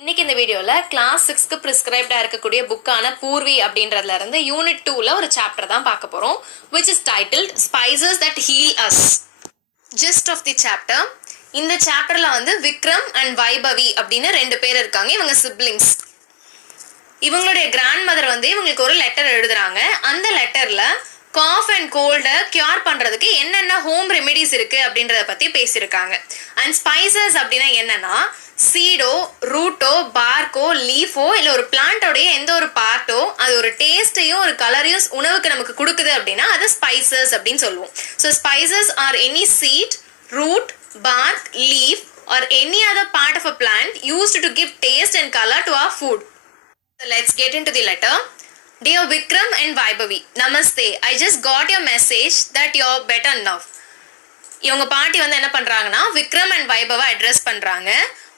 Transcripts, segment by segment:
இன்னைக்கு இந்த வீடியோவில் கிளாஸ் 6க்கு ப்ரிஸ்கிரைப்டாக இருக்கக்கூடிய புக்கான பூர்வி அப்படின்றதுல இருந்து யூனிட் 2ல ஒரு சாப்டர் தான் பார்க்க போகிறோம், which is titled spices that heal us. Gist of the chapter. இந்த சாப்டரில் வந்து விக்ரம் அண்ட் வைபவி அப்படின்னு 2 பேர் இருக்காங்க. இவங்க சிப்ளிங்ஸ். இவங்களுடைய கிராண்ட் மதர் வந்து இவங்களுக்கு ஒரு லெட்டர் எழுதுறாங்க. அந்த லெட்டரில் காஃப் அண்ட் கோல்டை கியூர் பண்ணுறதுக்கு என்னென்ன ஹோம் ரெமெடிஸ் இருக்குது அப்படின்றத பற்றி பேசியிருக்காங்க. அண்ட் ஸ்பைசஸ் அப்படின்னா என்னென்னா சீடோ, ரூட்டோ, பார்க்கோ, லீஃபோ இல்லை ஒரு பிளான்ட்டோடைய எந்த ஒரு பார்ட்டோ அது ஒரு டேஸ்ட்டையும் ஒரு கலரையும் உணவுக்கு நமக்கு கொடுக்குது அப்படின்னா அது ஸ்பைசஸ் அப்படின்னு சொல்லுவோம். So spices are any seed, root, bark, leaf or any other part of a plant used to give taste and color to our food. So let's get into the letter. Dear Vikram and Vaibhavi, Namaste. I just got your message that you're better now. இவங்க பாட்டி வந்து என்ன பண்ணுறாங்கன்னா Vikram and வைபவை address பண்ணுறாங்க.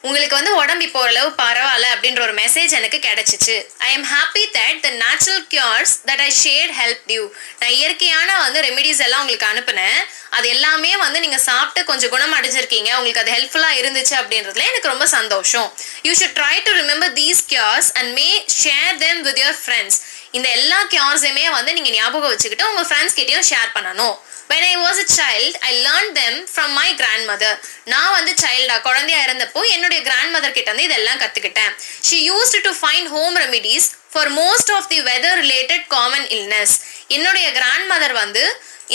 உங்களுக்கு வந்து உடம்பு இப்போ ஓரளவு பரவாயில்ல அப்படின்ற ஒரு மெசேஜ் எனக்கு கிடைச்சிச்சு. I am happy that the natural cures that I shirt help you. நான் இயற்கையான வந்து ரெமிடிஸ் எல்லாம் உங்களுக்கு அனுப்புனேன். அது எல்லாமே வந்து நீங்கள் சாப்பிட்டு கொஞ்சம் குணம் அடைஞ்சிருக்கீங்க, உங்களுக்கு அது ஹெல்ப்ஃபுல்லாக இருந்துச்சு அப்படின்றதுல எனக்கு ரொம்ப சந்தோஷம். You should try to remember these cures and May share them with your friends. இந்த எல்லா கியூர்ஸையுமே வந்து நீங்கள் ஞாபகம் வச்சுக்கிட்டு உங்கள் ஃப்ரெண்ட்ஸ் கிட்டேயும் ஷேர் பண்ணணும். When I was a child, I learned them from my grandmother. நான் வந்து சைல்டா குழந்தையா இருந்தப்போ என்னுடைய grandmother கிட்ட இருந்து இதெல்லாம் கத்துக்கிட்டேன். She used to find home remedies for most of the weather related common illness. என்னுடைய grandmother வந்து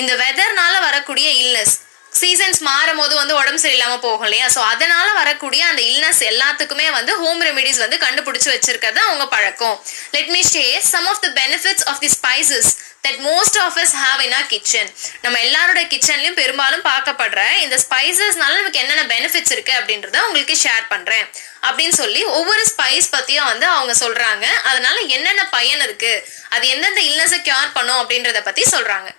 இந்த வெதர்னால வரக்கூடிய illness, சீசன்ஸ் மாறும் போது வந்து உடம்பு சரியில்லாமல் போகும் இல்லையா, ஸோ அதனால வரக்கூடிய அந்த இல்னஸ் எல்லாத்துக்குமே வந்து ஹோம் ரெமிடிஸ் வந்து கண்டுபிடிச்சி வச்சிருக்கிறது அவங்க பழக்கம். Let me share some of the benefits of the spices that most of us have in our kitchen. நம்ம எல்லாரோட கிச்சன்லையும் பெரும்பாலும் பார்க்கப்படுற இந்த ஸ்பைசஸ்னால நமக்கு என்னென்ன பெனிஃபிட்ஸ் இருக்கு அப்படின்றத உங்களுக்கு ஷேர் பண்றேன் அப்படின்னு சொல்லி ஒவ்வொரு ஸ்பைஸ் பத்தியும் வந்து அவங்க சொல்றாங்க. அதனால என்னென்ன பயன் இருக்கு, அது எந்தெந்த இல்னஸை கியூர் பண்ணும் அப்படின்றத பத்தி சொல்றாங்க.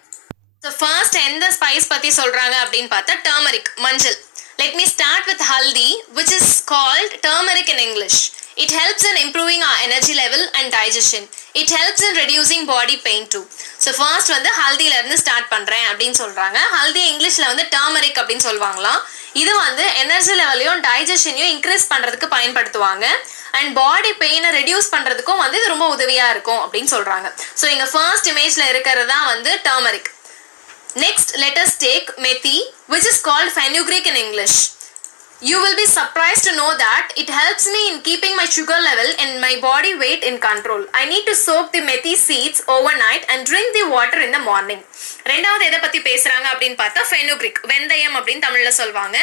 So first எந்த ஸ்பைஸ் பத்தி சொல்றாங்க அப்படின்னு பார்த்தா டர்மரிக், மஞ்சள். Let me start with haldi, which is called turmeric in English. It helps in improving our energy level and digestion. It helps in reducing body pain too. So first வந்து ஹல்தில இருந்து start பண்றேன் அப்படின்னு சொல்றாங்க. ஹல்தி இங்கிலீஷ்ல வந்து turmeric அப்படின்னு சொல்லுவாங்களாம். இது வந்து எனர்ஜி லெவலையும் டைஜஷனையும் இன்க்ரீஸ் பண்றதுக்கு பயன்படுத்துவாங்க. அண்ட் பாடி பெயினை ரெடியூஸ் பண்றதுக்கும் வந்து இது ரொம்ப உதவியா இருக்கும் அப்படின்னு சொல்றாங்க. ஸோ இங்க ஃபர்ஸ்ட் இமேஜ்ல இருக்கிறது தான் வந்து turmeric. Next, let us take methi, which is called fenugreek in English. You will be surprised to know that it helps me in keeping my sugar level and my body weight in control. I need to soak the methi seeds overnight and drink the water in the morning. ரெண்டாவது எதை பத்தி பேசுறாங்க அப்படின்னு பார்த்தா fenugreek, வெந்தயம் அப்படின்னு தமிழ்ல சொல்வாங்க.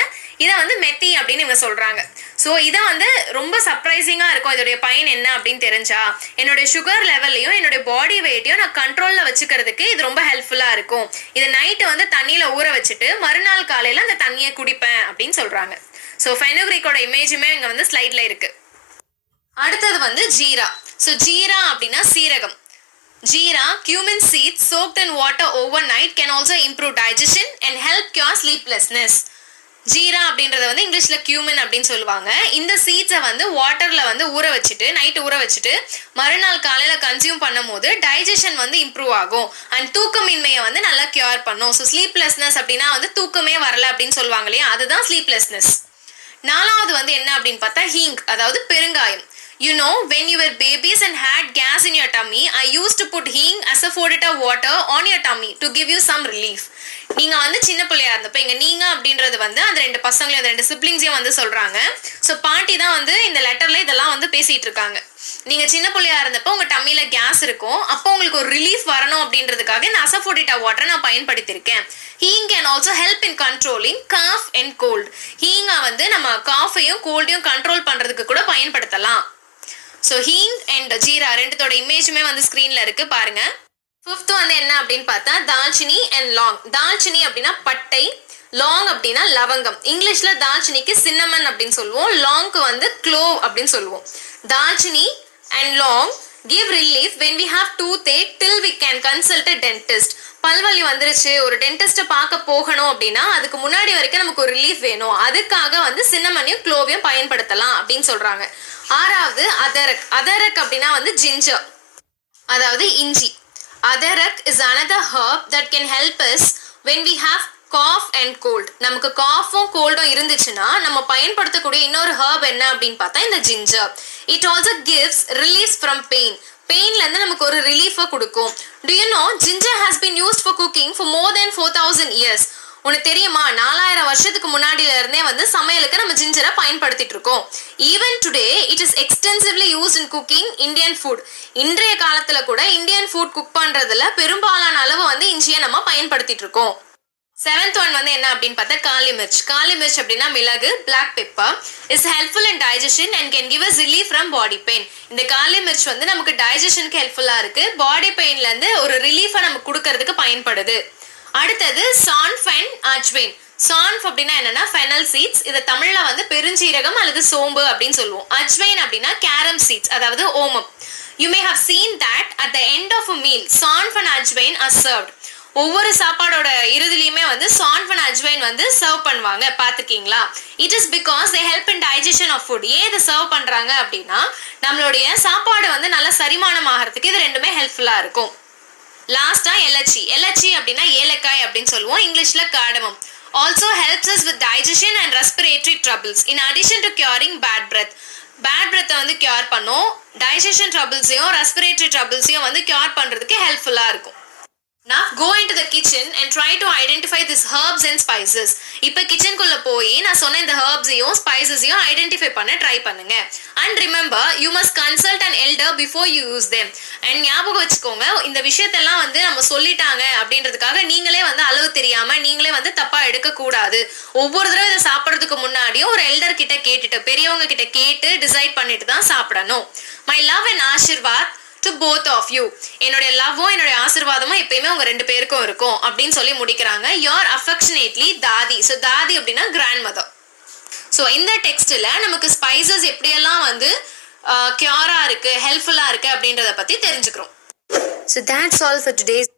இதை வந்து மெத்தி அப்படின்னு இவங்க சொல்றாங்க. ஸோ இதை வந்து ரொம்ப சர்ப்ரைசிங்கா இருக்கும். இதோடைய பயன் என்ன அப்படின்னு தெரிஞ்சா என்னுடைய சுகர் லெவல்லையும் என்னுடைய பாடி வெயிட்டையும் நான் கண்ட்ரோல்ல வச்சுக்கிறதுக்கு இது ரொம்ப ஹெல்ப்ஃபுல்லா இருக்கும். இதை நைட்டு வந்து தண்ணியில ஊற வச்சுட்டு மறுநாள் காலையில அந்த தண்ணியை குடிப்பேன் அப்படின்னு சொல்றாங்க. ஸோ ஃபெனுக்ரிக்கோட இமேஜுமே இங்க வந்து ஸ்லைட்ல இருக்கு. அடுத்தது வந்து ஜீரா. ஸோ ஜீரா அப்படின்னா சீரகம். Jeera, cumin seeds soaked in water overnight can also improve digestion and help cure sleeplessness. Jeera அப்படின்றத வந்து இங்கிலீஷ்ல கியூமின் அப்படின்னு சொல்லுவாங்க. இந்த சீட்ஸை வந்து வாட்டர்ல வந்து ஊற வச்சுட்டு நைட்டு ஊற வச்சுட்டு மறுநாள் காலையில கன்சியூம் பண்ணும் போது டைஜஷன் வந்து இம்ப்ரூவ் ஆகும் அண்ட் தூக்கமின்மையை வந்து நல்லா கியூர் பண்ணும். ஸோ ஸ்லீப்லெஸ்னஸ் அப்படின்னா வந்து தூக்கமே வரல அப்படின்னு சொல்லுவாங்க இல்லையா, அதுதான் ஸ்லீப்லெஸ்னஸ். நாலாவது வந்து என்ன அப்படின்னு பார்த்தா ஹீங், அதாவது பெருங்காயம். You know, when you were babies and had gas in your tummy, I used to put hing asafoetida water on your tummy to give you some relief. நீங்க வந்து சின்ன பிள்ளையா இருந்தப்ப இங்க நீங்க அப்படின்றது வந்து அந்த 2 பசங்களையும் அந்த 2 சிப்ளிங்ஸையும் வந்து சொல்றாங்க. ஸோ பாட்டி தான் வந்து இந்த லெட்டர்ல இதெல்லாம் வந்து பேசிட்டு இருக்காங்க. நீங்க சின்ன பிள்ளையா இருந்தப்போ உங்க டம்மியில கேஸ் இருக்கும், அப்போ உங்களுக்கு ஒரு ரிலீஃப் வரணும் அப்படின்றதுக்காக இந்த அசஃபோடிட்டா வாட்டரை நான் பயன்படுத்தியிருக்கேன். Hing can also help in controlling cough and cold. ஹீங்கை வந்து நம்ம காஃபையும் கோல்டையும் கண்ட்ரோல் பண்றதுக்கு கூட பயன்படுத்தலாம். ஸோ ஹீங் அண்ட் ஜீரா ரெண்டுத்தோட இமேஜுமே வந்து ஸ்க்ரீனில் இருக்குது பாருங்க. ஃபிஃப்த் வந்து என்ன அப்படின்னு பார்த்தா தால்ச்சினி அண்ட் லாங். தால்ச்சினி அப்படின்னா பட்டை, லாங் அப்படின்னா லவங்கம். இங்கிலீஷில் தால்ச்சினிக்கு சின்னமன் அப்படின்னு சொல்லுவோம், லாங்க்கு வந்து க்ளோவ் அப்படின்னு சொல்லுவோம். Dalchini and laung give relief when we have toothache till we can consult a dentist. பல்வலி வந்துருச்சு, ஒரு டென்டிஸ்ட்டை பார்க்க போகணும் அப்படின்னா அதுக்கு முன்னாடி வரைக்கும் நமக்கு ஒரு ரிலீஃப் வேணும், அதுக்காக வந்து சின்னமனையும் க்ளோவையும் பயன்படுத்தலாம் அப்படின்னு சொல்றாங்க. ஆறாவது அதரக். அதரக் அப்படின்னா வந்து ஜிஞ்சர், அதாவது இஞ்சி. Adarak is another herb that can help us when we have cough and cold. நமக்கு காஃபும் கோல்டும் இருந்துச்சுன்னா நம்ம பயன்படுத்தக்கூடிய இன்னொரு ஹர்ப் என்ன அப்படின்னு பார்த்தா இந்த ginger. It also gives relief from pain. பெயின்ல இருந்து நமக்கு ஒரு ரிலீஃபை கொடுக்கும். Do you know ginger has been used for cooking for more than 4000 years. உனக்கு தெரியுமா 4000 வருஷத்துக்கு முன்னாடில இருந்தே வந்து சமையலுக்கு நம்ம ஜிஞ்சரை பயன்படுத்திட்டு இருக்கோம். Even today it is extensively used in cooking Indian food. இன்றைய காலத்துல கூட இந்தியன் ஃபுட் குக் பண்றதுல பெரும்பாலான அளவு வந்து இஞ்சியை நம்ம பயன்படுத்திட்டு இருக்கோம். 7th ஒன் வந்து என்ன அப்படின்னு பார்த்தா காலி மிர்ச். காலி மிர்ச் அப்படின்னா மிளகு, black pepper. Is helpful in digestion and can give us relief from body pain. இந்த காலி மிர்ச் வந்து நமக்கு டைஜஷனுக்கு ஹெல்ப்ஃபுல்லா இருக்கு. பாடி பெயின்ல இருந்து ஒரு ரிலீஃபை நமக்கு கொடுக்கறதுக்கு பயன்படுது. அடுத்தது சான்ஃப் அண்ட் அஜ்வைன். சான்ஃப் அப்படின்னா என்னன்னா ஃபெனல் சீட்ஸ். இதை தமிழ்ல வந்து பெருஞ்சீரகம் அல்லது சோம்பு அப்படின்னு சொல்லுவோம். அஜ்வைன் அப்படின்னா கேரம் சீட்ஸ், அதாவது ஓமம். You may have seen that at the end of a meal, சான்ஃப் and ajwain are served. ஒவ்வொரு சாப்பாடோட இறுதியிலுமே வந்து சான்ஃப் and ajwain வந்து சர்வ் பண்ணுவாங்க, பார்த்துருக்கீங்களா? It is because they help in digestion of food. ஏன் இதை சர்வ் பண்றாங்க அப்படின்னா நம்மளுடைய சாப்பாடு வந்து நல்லா செரிமானம் ஆகிறதுக்கு இது ரெண்டுமே ஹெல்ப்ஃபுல்லா இருக்கும். லாஸ்டா எலச்சி. எலச்சி அப்படின்னா ஏலக்காய் அப்படின்னு சொல்லுவோம், இங்கிலீஷ்ல cardamom. Also helps us with digestion and respiratory troubles in addition to curing bad breath. Bad பிரெத்தை வந்து கியூர் பண்ணும். டைஜஷன் ட்ரபிள்ஸையும் ரெஸ்பிரேட்டரி ட்ரபிள்ஸையும் வந்து கியூர் பண்ணுறதுக்கு ஹெல்ப்ஃபுல்லாக இருக்கும். Now go into the kitchen and try to identify these herbs and spices. இப்போ கிச்சனுக்குள்ள போய் நான் சொன்ன இந்த ஹெர்ப்ஸையும் ஸ்பைசஸையும் ஐடென்டிஃபை பண்ண ட்ரை பண்ணுங்க. And remember you must consult an elder before you use them. And ஞாபகம் வச்சுக்கோங்க, இந்த விஷயத்தெல்லாம் வந்து நம்ம சொல்லிட்டாங்க அப்படின்றதுக்காக நீங்களே வந்து அளவு தெரியாம நீங்களே வந்து தப்பா எடுக்க கூடாது. ஒவ்வொரு தடவை இதை சாப்பிட்றதுக்கு முன்னாடியும் ஒரு எல்டர் கிட்ட கேட்டுட்டு, பெரியவங்க கிட்ட கேட்டு டிசைட் பண்ணிட்டு தான் சாப்பிடணும். My love and Aashirvaad to both of you. என்னுடைய லவ்வும் என்னுடைய ஆசீர்வாதமும் எப்பயுமே உங்க ரெண்டு பேருக்கும் இருக்கும் அப்படின்னு சொல்லி முடிக்கிறாங்க. your affectionately தாதி. ஸோ தாதி அப்படின்னா கிராண்ட் மதர். ஸோ இந்த டெக்ஸ்ட்ல நமக்கு ஸ்பைசஸ் எப்படியெல்லாம் வந்து கியூரா இருக்கு, ஹெல்ப்ஃபுல்லா இருக்கு அப்படின்றத பத்தி தெரிஞ்சுக்கிறோம். So that's all for today's